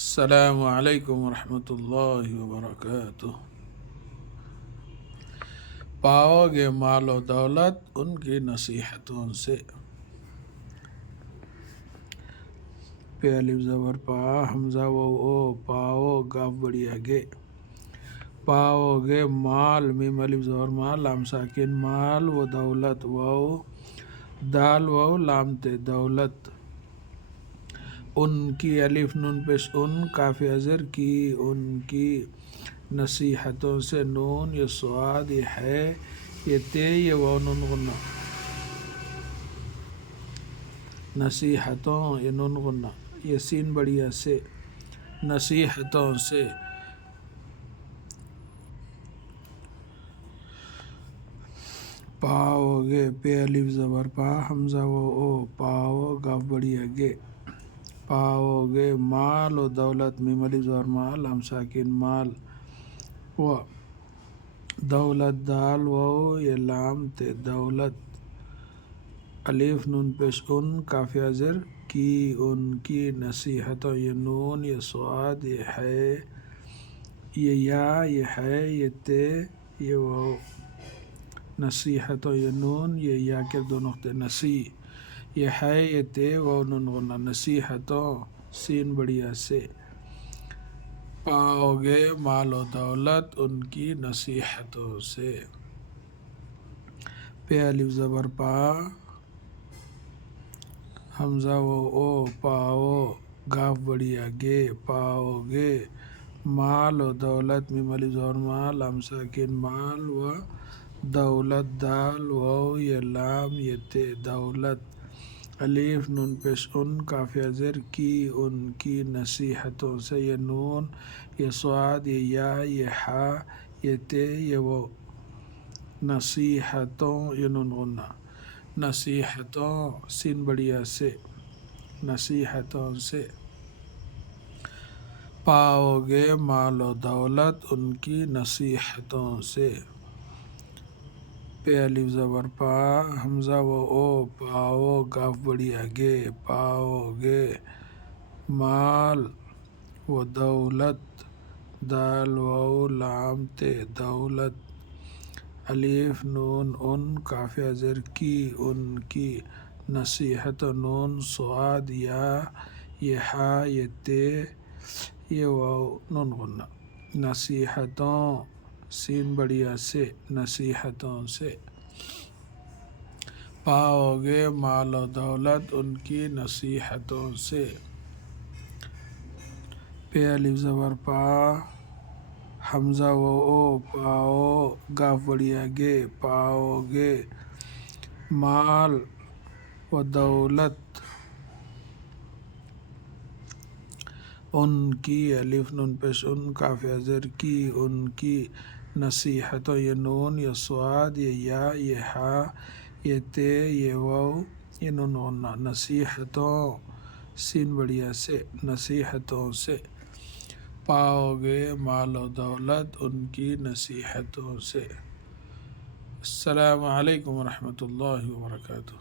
السلام علیکم ورحمۃ اللہ وبرکاتہ۔ پاؤ گے مال و دولت ان کی نصیحتوں سے۔ پہ الف زبر پا حمزہ و او پاؤ گاف بڑیا گے پاؤ گے مال میم الف زبر مال لام ساکن مال و دولت واو دال واو لام تے دولت ان کی الف نون پیش ان کاف ازر کی ان کی نصیحتوں سے نون یہ سواد یہ ہے یہ تے یہ واو نون غنہ نصیحتوں یہ نون غنہ یہ سین بڑیا سے نصیحتوں سے پاؤ گے پہ الف زبر پا حمزہ و او پاؤ گاف بڑیا گے پاؤ گے مال و دولت میم الف زبر مال لام ساکن مال و دولت دال واو یہ لام تے دولت الف نون پیش ان کاف ازر کی ان کی نصیحتوں یہ نون یہ سواد یہ ہے یہ یا یہ ہے یہ تے یہ واو نصیحتوں یہ نون یہ یا کے دو نقطے نصیح یہ ہے یہ تے واو نون غنہ نصیحتوں سین بڑیا سے پاؤ گے مال و دولت ان کی نصیحتوں سے پہ الف زبر پا حمزہ و او پاؤ گاف بڑیا گے پاؤ گے مال و دولت میم الف زبر مال لام ساکن مال و دولت دال واو یہ لام یہ تے دولت الف نون پیش ان کاف ازر کی ان کی نصیحتوں سے یہ نون یہ سواد یہ یا یہ ہا یہ تے یہ وہ نصیحتوں یہ نون غنہ نصیحتوں سین بڑیا سے نصیحتوں سے پاؤ گے مال و دولت ان کی نصیحتوں سے پہ الف زبر پا حمزہ و او پاؤ گاف بڑیا گے پاؤ گے مال و دولت دال واو لام تے دولت الف نون ان کاف ازر کی ان کی نصیحت نون سواد یا یہ ہا یہ تے یہ واو نون غنہ نصیحتوں سین بڑیا سے نصیحتوں سے پاؤ گے مال و دولت ان کی نصیحتوں سے پہ الف زبر پا حمزہ و او پاؤ گاف بڑیا گے پاؤ گے مال و دولت ان کی الف نون پیش ان کاف ازر کی ان کی نصیحتوں یہ نون یہ سواد یہ یا یہ ہا یہ تے یہ واو یہ نون غنہ نصیحتوں سین بڑیا سے نصیحتوں سے پاؤ گے مال و دولت ان کی نصیحتوں سے۔ السلام علیکم ورحمۃ اللہ وبرکاتہ۔